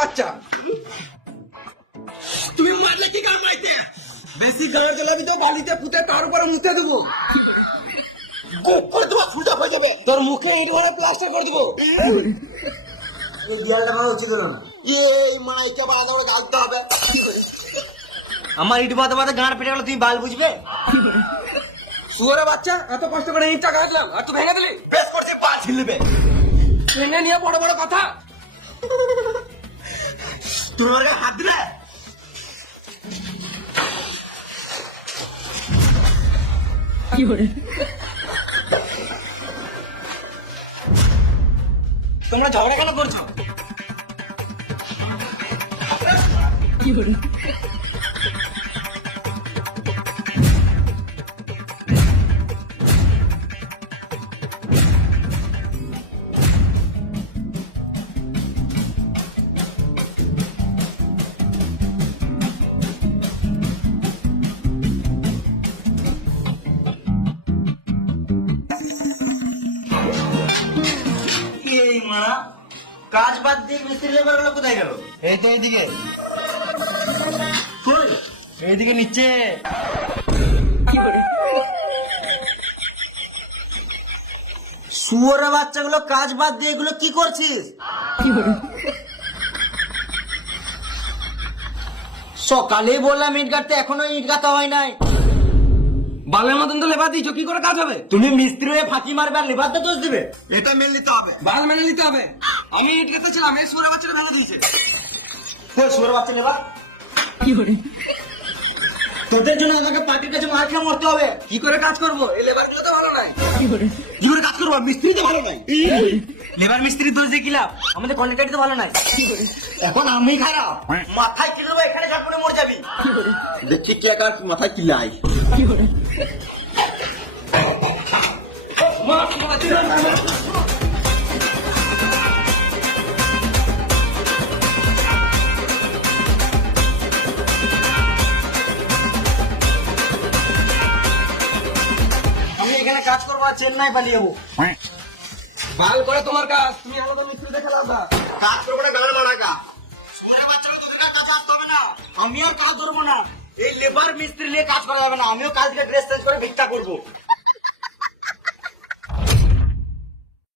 বাচ্চা। তুমি মারলে কি গান মাইতে? বেশি গাড়ি চালাবি তো বালিতে পুঁতে তার উপরে মুতে দেবো। করে তোমার ফুলটা হয়ে যাবে। তোর মুখে ইট ভরে প্লাস্টার করে দেবো। এই দেয়ালটা মারা উচিত হলো না। এই মাইকে বাধা করে গালতে হবে। আমার ইট বাদে বাদে গাঁড় পেটে গেল, তুমি বাল বুঝবে? শুয়োরে বাচ্চা, এত কষ্ট করে ইটটা কাটলাম আর তুই ভেঙে দিলি। বেশ করছি পা ছিলবে। ভেঙে নিয়ে বড় বড় কথা। তুমি আমার গায়ে হাত দিলে? তোমরা ঝগড়া কেন করছো? এই মারা কাজ বাদ দিয়ে মিস্ত্রি লেবার গুলো কোথায় গেল? এই তো এইদিকে, এইদিকে নিচ্ছে। শুয়োরের বাচ্চাগুলো কাজ বাদ দিয়ে এগুলো কি করছিস? সকালেই বললাম ইট গাঁথতে, এখনো ইট গাঁথা হয় নাই। বালের মতন তো লেবার দিয়েছো, কি করে কাজ হবে? তুমি মিস্ত্রি হয়ে ফাঁকি মারবে আর লেবারটা দোষ দিবে? এটা মেনে নিতে হবে। বাল মেনে নিতে হবে। আমি ইট গেঁথেছিলাম, এই শুয়োরে বাচ্চাটা ভেঙে দিয়েছে। শুয়োরের বাচ্চা লেবার, তোদের জন্য আমাকে পার্টির কাছে মার খেয়ে মরতে হবে। কি করে কাজ করবো? এই লেবার গুলো তো ভালো নাই। কি করে কাজ করবো? মিস্ত্রি তো ভালো নাই। লেবার মিস্ত্রি দোষ দিয়ে কি লাভ? আমাদের কন্ট্রাক্টর তো ভালো নাই। এখন আমি খারাপ, মাথায় কিনে দেবো, এখানে ঝাঁকুনে মরে যাবি। দেখি কে কার মাথায় কিলাই। আমি এখানে কাজ করবো আর চেন্নাই পালিয়ে যাবো। বাল করে তোমার কাজ, তুমি আলাদা মিস্ত্রি দেখে লাভ না। কাজ করবো না গান মারা গা। আমি আর কাজ ধরবো না। এই লেবার মিস্ত্রি নিয়ে কাজ করা যাবে না। আমিও কাজ ড্রেস চেঞ্জ করে ভিক্ষা করবো।